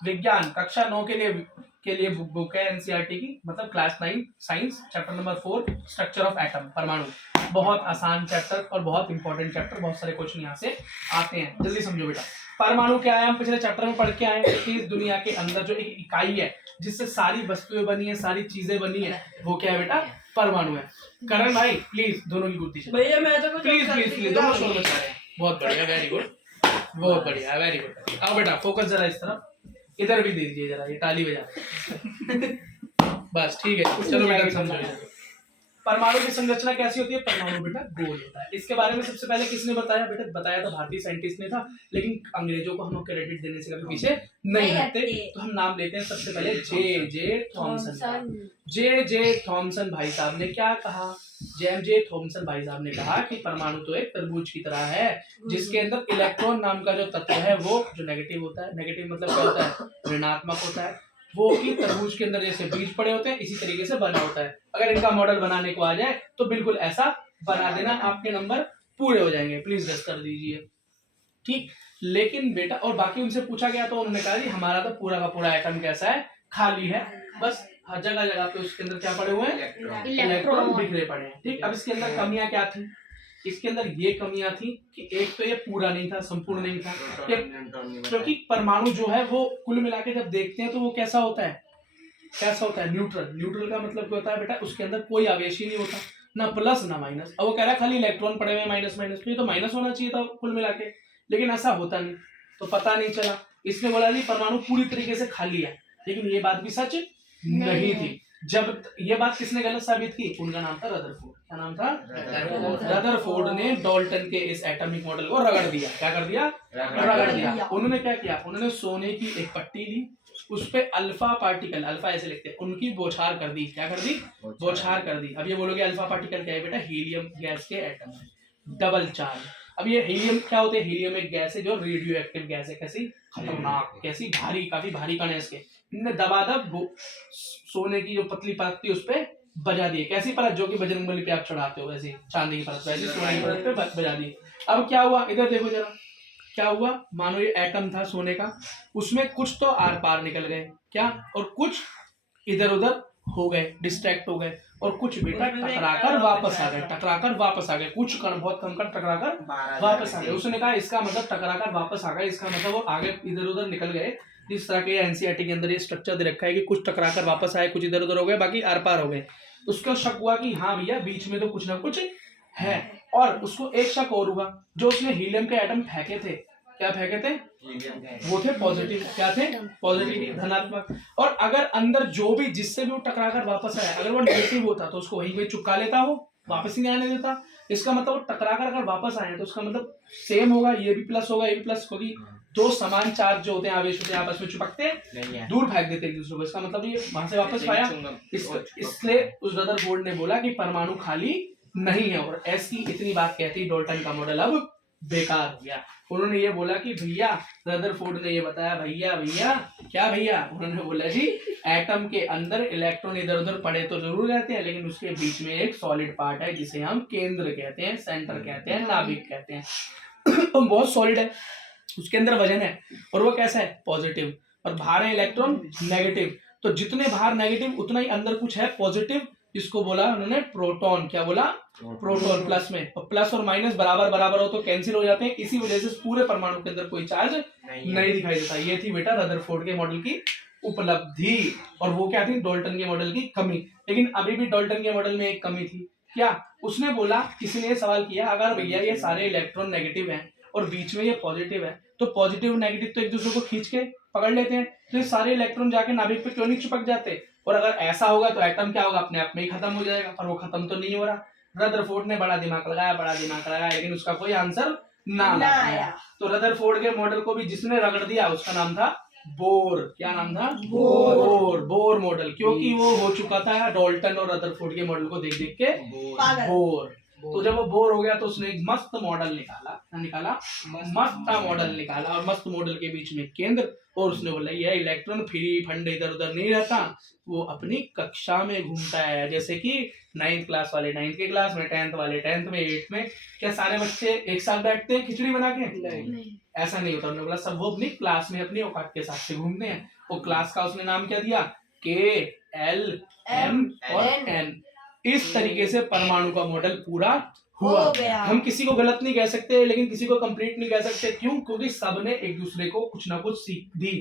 विज्ञान कक्षा 9 के लिए बुक है एनसीईआरटी की, मतलब class 9 science, chapter number 4 structure of atom, परमाणु। बहुत आसान चैप्टर और बहुत इंपॉर्टेंट चैप्टर, बहुत सारे क्वेश्चन यहाँ से आते हैं, जल्दी समझो बेटा। परमाणु क्या है, हम पिछले चैप्टर में पढ़ के आए कि इस दुनिया के अंदर जो एक इकाई है जिससे सारी वस्तुएं बनी है, सारी चीजें बनी है, वो क्या है बेटा, परमाणु है। करण भाई प्लीज दोनों की गुत्ती भैया मैं तो प्लीज प्लीज प्लीज दोनों शोर मचा रहे हैं। बहुत बढ़िया, वेरी गुड, बहुत बढ़िया, वेरी गुड। आओ बेटा फोकस जरा इस तरफ, इधर भी दे दीजिए जरा, ये ताली बजा। बस ठीक है, चलो बेटा समझो। परमाणु की संरचना कैसी होती है, परमाणु बेटा गोल होता है। इसके बारे में सबसे पहले किसने बताया बेटा, बताया था भारतीय साइंटिस्ट ने था, लेकिन अंग्रेजों को हम क्रेडिट देने से कभी पीछे नहीं हटते, तो हम नाम लेते हैं सबसे पहले जे जे थॉमसन। जे जे थॉमसन भाई साहब ने क्या कहा, जेम जे थॉमसन भाई साहब ने कहा कि परमाणु तो एक तरबूज की तरह है, जिसके अंदर इलेक्ट्रॉन नाम का जो तत्व है वो जो नेगेटिव होता है, नेगेटिव मतलब क्या होता है, ऋणात्मक होता है, वो कि तरबूज के अंदर जैसे बीज पड़े होते हैं इसी तरीके से बना होता है। अगर इनका मॉडल बनाने को आ जाए तो बिल्कुल ऐसा बना देना, आपके नंबर पूरे हो जाएंगे। प्लीज गेस कर दीजिए, ठीक। लेकिन बेटा और बाकी उनसे पूछा गया तो उन्होंने कहा जी हमारा तो पूरा का पूरा एटम कैसा है, खाली है, बस हर जगह जगह पे उसके अंदर क्या पड़े हुए हैं, इलेक्ट्रॉन बिखरे पड़े हैं, ठीक। अब इसके अंदर कमियां क्या थी, इसके अंदर ये कमियां थी कि एक तो ये पूरा नहीं था, संपूर्ण नहीं था, क्योंकि परमाणु जो है वो कुल मिला के जब देखते हैं तो वो कैसा होता है, कैसा होता है, न्यूट्रल। न्यूट्रल का मतलब क्या होता है बेटा, उसके अंदर कोई आवेश ही नहीं होता, ना प्लस ना माइनस। अब वो कह रहा है खाली इलेक्ट्रॉन पड़े हुए माइनस माइनस, तो ये तो माइनस होना चाहिए था कुल मिला के, लेकिन ऐसा होता नहीं, तो पता नहीं चला। इसने बोला जी परमाणु पूरी तरीके से खाली है, लेकिन ये बात भी सच नहीं थी। जब ये बात किसने गलत साबित की, उनका नाम था रदरफोर्ड। क्या नाम था, रदरफोर्ड ने डाल्टन के इस एटॉमिक मॉडल को रगड़ दिया। क्या कर दिया, रगड़ दिया। उन्होंने क्या किया, उन्होंने सोने की एक पट्टी ली, उस पे अल्फा पार्टिकल, अल्फा ऐसे लिखते हैं, उनकी बौछार कर दी। क्या कर दी, बौछार कर दी। अब ये बोलोगे अल्फा पार्टिकल क्या है बेटा, हीलियम गैस के एटम है, डबल चार्ज। अब ये हीलियम क्या होते हैं, हीलियम एक गैस है जो रेडियो एक्टिव गैस है, कैसी खतरनाक, कैसी भारी, काफी भारी कण है इसके। इनने दबादब सोने की जो पतली परत थी उस पे बजा दिए, कैसी परत, जो कि बजरंगबली पे आप चढ़ाते हो वैसी चांदी की परत, वैसी सोने की परत पे बजा दी। अब क्या हुआ, इधर देखो जरा, क्या हुआ, मानो ये एटम था सोने का, उसमें कुछ तो आर पार निकल गए, क्या, और कुछ इधर उधर हो गए, डिस्ट्रैक्ट हो गए, और कुछ बेटा टकराकर वापस आ गए, टकराकर वापस आ गए, कुछ कण, बहुत कम कण टकराकर वापस आ गए। उसने कहा इसका मतलब टकराकर वापस आ गए, इसका मतलब वो आगे इधर उधर निकल गए। जिस तरह के एनसीईआरटी के अंदर ये स्ट्रक्चर दे रखा है कि कुछ टकराकर वापस आए, कुछ इधर उधर हो गए, बाकी आर पार हो गए। उसको शक हुआ कि हाँ भैया बीच में तो कुछ ना कुछ है, और उसको एक शक और हुआ, जो उसने हीलियम के एटम फेंके थे, क्या फेंके थे, वो थे पॉजिटिव, क्या थे, पॉजिटिव, धनात्मक। और अगर अंदर जो भी जिससे भी वो टकराकर वापस आया, अगर वो नेगेटिव होता तो उसको वहीं पे चिपका लेता, वो वापस ही नहीं आने देता। इसका मतलब वो टकराकर अगर वापस आए तो उसका मतलब सेम होगा, ये भी प्लस होगा, ये भी प्लस होगी। दो समान चार्ज जो होते हैं, आवेश होते हैं, आपस में चिपकते दूर फेंक देते एक दूसरे को, इसका मतलब ये वहां से वापस आया। इसलिए उस रदरफोर्ड ने बोला कि परमाणु खाली नहीं है, और ऐसी इतनी बात कहती डाल्टन का मॉडल अब बेकार हो गया। उन्होंने ये बोला कि भैया, रदरफोर्ड ने ये बताया, भैया भैया क्या भैया, उन्होंने बोला जी एटम के अंदर इलेक्ट्रॉन इधर उधर पड़े तो जरूर रहते हैं, लेकिन उसके बीच में एक सॉलिड पार्ट है जिसे हम केंद्र कहते हैं, सेंटर कहते हैं, नाभिक कहते हैं। तो बहुत सॉलिड है, उसके अंदर वजन है, और वो कैसा है, पॉजिटिव, और बाहर है इलेक्ट्रॉन नेगेटिव। तो जितने बाहर नेगेटिव उतना ही अंदर कुछ है पॉजिटिव, जिसको बोला उन्होंने प्रोटॉन। क्या बोला, प्रोटॉन। प्लस में, और प्लस और माइनस बराबर बराबर हो तो कैंसिल हो जाते हैं, इसी वजह से पूरे परमाणु के अंदर कोई चार्ज नहीं दिखाई देता। ये थी बेटा रदरफोर्ड के मॉडल की उपलब्धि, और वो क्या थी, डाल्टन के मॉडल की कमी। लेकिन अभी भी डाल्टन के मॉडल में एक कमी थी, क्या, उसने बोला, किसी ने सवाल किया, अगर भैया ये सारे इलेक्ट्रॉन नेगेटिव हैं और बीच में ये पॉजिटिव है, तो पॉजिटिव नेगेटिव तो एक दूसरे को खींच के पकड़ लेते हैं, तो ये सारे इलेक्ट्रॉन जाके नाभिक पे क्यों नहीं चिपक जाते, और अगर ऐसा होगा तो एटम क्या होगा, अपने आप में ही खत्म हो जाएगा, और वो खत्म तो नहीं हो रहा। रदरफोर्ड ने बड़ा दिमाग लगाया, लेकिन उसका कोई आंसर ना आया। तो रदरफोर्ड के मॉडल को भी जिसने रगड़ दिया उसका नाम था बोर। क्या नाम था, बोर मॉडल, क्योंकि वो हो चुका था डाल्टन और रदरफोर्ड के मॉडल को देख देख के बोर। तो जब वो बोर हो गया तो उसने एक मस्त मॉडल निकाला, क्या निकाला? मस्त मॉडल निकाला, और मस्त मॉडल के बीच में केंद्र, और उसने बोला यह इलेक्ट्रॉन फ्री फंड इधर उधर नहीं रहता, वो अपनी कक्षा में घूमता है। जैसे कि 9th क्लास वाले 9th के क्लास में, 10th वाले 10th में, 8th में, क्या सारे बच्चे एक साथ बैठते हैं खिचड़ी बना के? नहीं, ऐसा नहीं होता। उन्होंने बोला सब वो अपनी क्लास में अपनी औकात के हिसाब से घूमते हैं। वो क्लास का उसने नाम क्या दिया? KLM और N। इस तरीके से परमाणु का मॉडल पूरा हुआ। हम किसी को गलत नहीं कह सकते, लेकिन किसी को कंप्लीट नहीं कह सकते। क्यों? क्योंकि सबने एक दूसरे को कुछ ना कुछ सीख दी,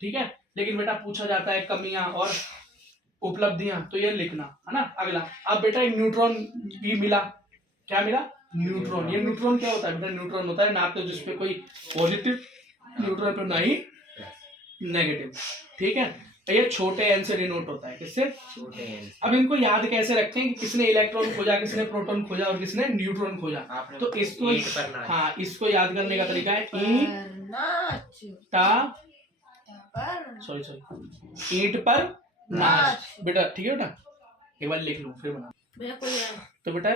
ठीक है। लेकिन बेटा पूछा जाता है कमियां और उपलब्धियां, तो ये लिखना है ना। अगला, अब बेटा एक न्यूट्रॉन भी मिला। क्या मिला? न्यूट्रॉन। ये न्यूट्रॉन क्या होता है बेटा? न्यूट्रॉन होता है ना तो जिसपे कोई पॉजिटिव न्यूट्रॉन पे ना ही नेगेटिव, ठीक है। ये छोटे एन से डिनोट होता है। किससे? छोटे एन। अब इनको याद कैसे रखें कि किसने इलेक्ट्रॉन खोजा, किसने प्रोटॉन खोजा और किसने न्यूट्रॉन खोजा? तो इसको, हाँ, इसको याद करने का तरीका है ईंट पर नाच। बेटा ठीक है बेटा, एक बार लिख लूं फिर बना। तो बेटा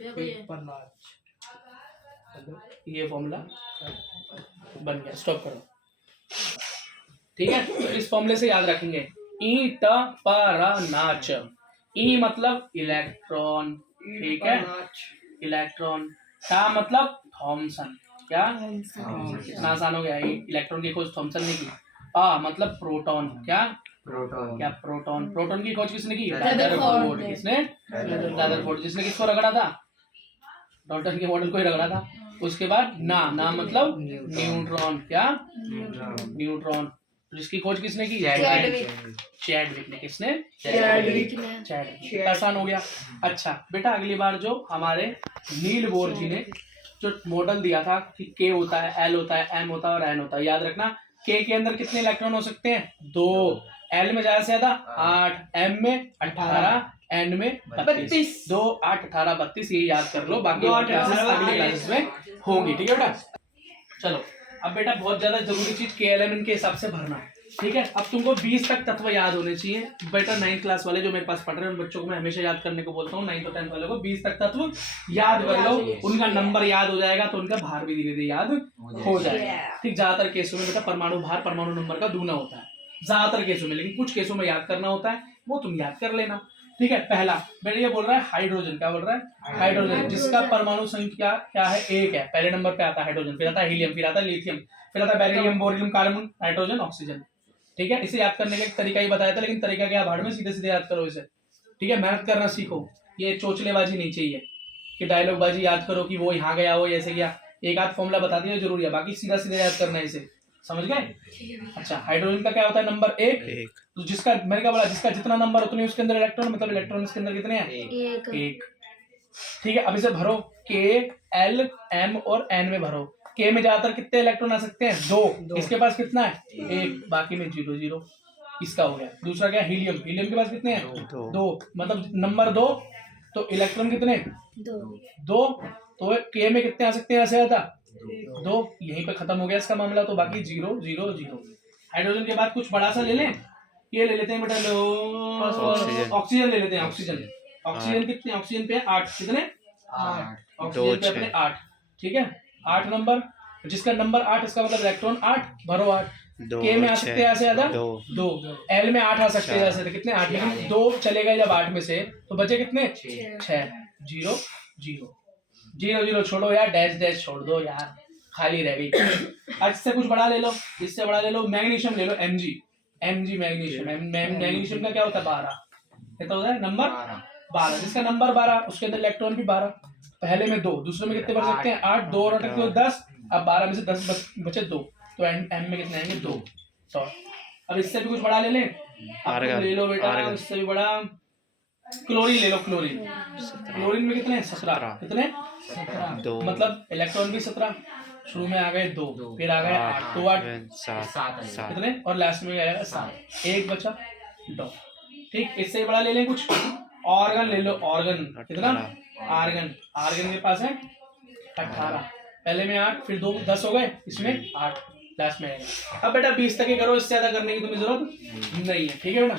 ईंट पर नाच, ये फॉर्मूला बन गया। स्टॉप करो, ठीक है। तो इस फॉर्मूले से याद रखेंगे ईंट पर नाच। ई मतलब इलेक्ट्रॉन, ठीक है, इलेक्ट्रॉन। टा मतलब थॉमसन। क्या? कितना आसान हो गया। इलेक्ट्रॉन की खोज थॉमसन ने की। आ मतलब प्रोटॉन। क्या? प्रोटॉन। क्या? प्रोटॉन। प्रोटॉन की खोज किसने की? रदरफोर्ड। किसने? रदरफोर्ड। जिसने किसको रगड़ा था? डाल्टन के मॉडल को ही रगड़ा था। उसके बाद ना मतलब न्यूट्रॉन। क्या? न्यूट्रॉन। जिसकी खोज किसने की? चैडविक ने। किसने? चैडविक। आसान हो गया। अच्छा बेटा, अगली बार जो हमारे नील बोर जी ने जो मॉडल दिया था कि K होता है, L होता है, M होता है और N होता है, याद रखना K के अंदर कितने इलेक्ट्रॉन हो सकते हैं? 2। L में ज्यादा से ज्यादा 8, M में 18, N में 32। 2, 8, 18, 32, ये याद कर लो। बाकी अगली क्लासेस में होंगी, ठीक है बेटा। चलो अब बेटा बहुत ज्यादा जरूरी चीज KLM के हिसाब से भरना, ठीक है। अब तुमको 20 तक तत्व याद होने चाहिए बेटा। 9th क्लास वाले जो मेरे पास पढ़ रहे हैं उन बच्चों को मैं हमेशा याद करने को बोलता हूँ। 9th और 10th वाले को 20 तक तत्व याद कर लो। उनका नंबर याद हो जाएगा तो उनका भार भी धीरे धीरे याद हो जाएगा, ठीक। ज्यादातर केसों में बेटा परमाणु भार परमाणु नंबर का दूना होता है, ज्यादातर केसों में। लेकिन कुछ केसों में याद करना होता है, वो तुम याद कर लेना, ठीक है। पहला बेटा ये बोल रहा है हाइड्रोजन। क्या बोल रहा है? हाइड्रोजन, जिसका परमाणु संख्या क्या है? 1 है। पहले नंबर पे आता है हाइड्रोजन, फिर आता है हीलियम, फिर आता है लिथियम, फिर आता है बेरिलियम, बोरिलियम, कार्बन, नाइट्रोजन, ऑक्सीजन, ठीक है। इसे याद करने का एक तरीका ही बताया था, लेकिन तरीका क्या भाड़ में, सीधे सीधे याद करो इसे, ठीक है। मेहनत करना सीखो। ये चोचलेबाजी नहीं चाहिए कि डायलॉग बाजी याद करो कि वो यहाँ गया, वो ऐसे गया। एक आध फॉर्मूला बता दिया जरूरी है, बाकी सीधा सीधे याद करना है इसे, समझ गए? अच्छा, हाइड्रोजन का क्या होता है? नंबर 1। तो जिसका मैंने क्या बोला, जिसका जितना नंबर उतने उसके अंदर इलेक्ट्रॉन, मतलब इलेक्ट्रॉन इसके अंदर कितने हैं? 1, ठीक है। अब इसे भरो KLM और N में भरो। K में ज्यादातर कितने इलेक्ट्रॉन आ सकते हैं? 2। इसके पास कितना है? 1, बाकी में 0 0। इसका हो गया। दूसरा क्या? हीलियम। हीलियम के पास कितने हैं? 2, मतलब नंबर 2। तो इलेक्ट्रॉन कितने? 2। तो K में कितने आ सकते हैं ऐसे ज्यादा? 2। यहीं पे खत्म हो गया इसका मामला। तो बाकी 0 0 0। हाइड्रोजन के बाद कुछ बड़ा सा ले लें, ये ले लेते हैं बेटा, लो ऑक्सीजन ले लेते हैं। ऑक्सीजन कितने? ऑक्सीजन पे 8। कितने? 8। ऑक्सीजन पे अपने 8, ठीक है। 8 नंबर, जिसका नंबर 8, इसका मतलब इलेक्ट्रॉन 8, भरो 8। K में आ सकते हैं ऐसे ज्यादा 2। L में 8 आ सकते हैं ऐसे, कितने? 8, लेकिन 2 चले गए जब 8 में से, तो बचे कितने? 6। 0 0 0 0 छोड़ो यार, डैश डैश छोड़ दो यार, खाली रह गई। आज से कुछ बड़ा ले लो, इससे बड़ा ले लो, मैग्नीशियम ले लो, Mg मैग्नीशियम। मैग्नीशियम का क्या होता है? 12। कितना होता है नंबर? 12। जिसका नंबर 12 उसके अंदर इलेक्ट्रॉन भी 12। पहले में 2, दूसरे में कितने भर सकते हैं? 8। 2 और 8 10। अब 12 में से 10 बचे 2, तो M में कितने आएंगे? 2। तो अब इससे भी कुछ बड़ा ले लें। अब ले लो बेटा इससे भी बड़ा, क्लोरीन ले लो। क्लोरीन में कितने? 17। कितने? 17। मतलब इलेक्ट्रॉन भी 17। शुरू में आ गए 2, फिर आ गए 8, 2 8 7 कितने? और लास्ट में आएगा 7। 1 बचा 2, ठीक। इससे बड़ा ले लें कुछ। ऑर्गन ले लो। ऑर्गन कितना? आर्गन के पास है 18। पहले में 8, फिर 2 10 हो गए, इसमें 8 लास्ट में आएगा। अब बेटा 20 तक ही करो, इससे ज्यादा करने की तुम्हें जरूरत नहीं है, ठीक है बेटा।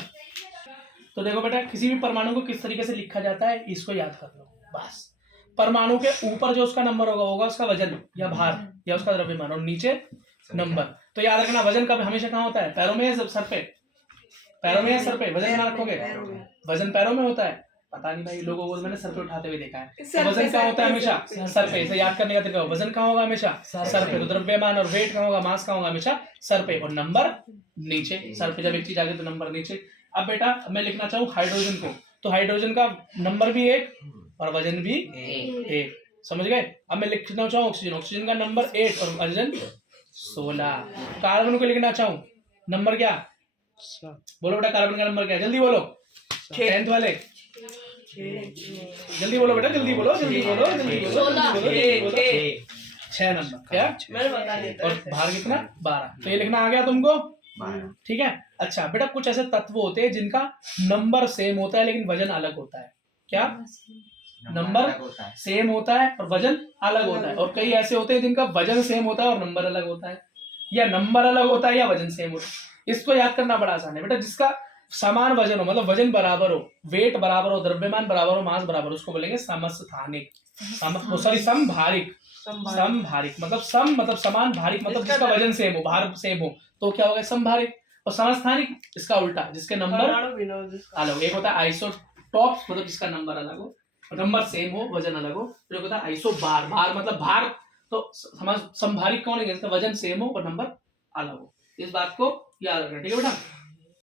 तो देखो बेटा, किसी भी परमाणु को किस तरीके से लिखा जाता है इसको याद कर लो बस। परमाणु के ऊपर जो उसका नंबर होगा उसका वजन या भार या उसका द्रव्यमान, और नीचे नंबर। तो याद रखना वजन कब हमेशा कहाँ होता है, पैरों में या सर पे? पैरों में या सर पे? वजन कहाँ रखोगे? वजन पैरों में होता है। पता नहीं भाई, लोगों को मैंने सर पे उठाते हुए देखा है। तो वजन कहाँ होता है हमेशा? सर पे। इसे याद करने का तरीका, वजन कहाँ होगा हमेशा? सर पे। तो द्रव्यमान और वेट कहाँ होगा, मास कहाँ होगा हमेशा? सर पे, और नंबर नीचे। सर पे जब एक चीज आ गई तो नंबर नीचे। अब बेटा मैं लिखना चाहूँ हाइड्रोजन को, तो हाइड्रोजन का नंबर भी 1 और वजन भी 1, समझ गए? अब मैं लिखना चाहूँ ऑक्सीजन, ऑक्सीजन का नंबर 8 और वजन 16। कार्बन को लिखना चाहूँ, नंबर क्या? बोलो बेटा, कार्बन का नंबर क्या है? जल्दी बोलो, 10th वाले जल्दी बोलो बेटा, जल्दी बोलो, जल्दी बोलो, जल्दी बोलो। 6 नंबर क्या? और भार कितना? 12। तो ये लिखना आ गया तुमको, ठीक है। अच्छा बेटा, कुछ ऐसे तत्व होते हैं जिनका नंबर सेम होता है लेकिन वजन अलग होता है। क्या? नंबर सेम होता है और वजन अलग होता है। और कई ऐसे होते हैं जिनका वजन सेम होता है और नंबर अलग होता है, या नंबर अलग होता है या वजन सेम होता है। इसको याद करना बड़ा आसान है बेटा। जिसका समान वजन हो, मतलब वजन बराबर हो, वेट बराबर हो, द्रव्यमान बराबर हो, मास बराबर हो, उसको बोलेंगे समस्थानिक। सॉरी, समभारिक। समभारिक मतलब सम मतलब समान, भारिक मतलब जिसका वजन सेम हो, भार सेम हो, तो क्या होगा? समभारिक। और समस्थानिक इसका उल्टा, जिसके नंबर अलग। एक होता है आइसोटॉप्स, मतलब जिसका नंबर अलग हो, नंबर सेम हो, वजन अलग हो। फिर होता है आइसोबार, बार मतलब भार। तो समभारिक कौन है? जिसका वजन सेम हो और नंबर अलग हो। इस बात को याद रखना, ठीक है बेटा।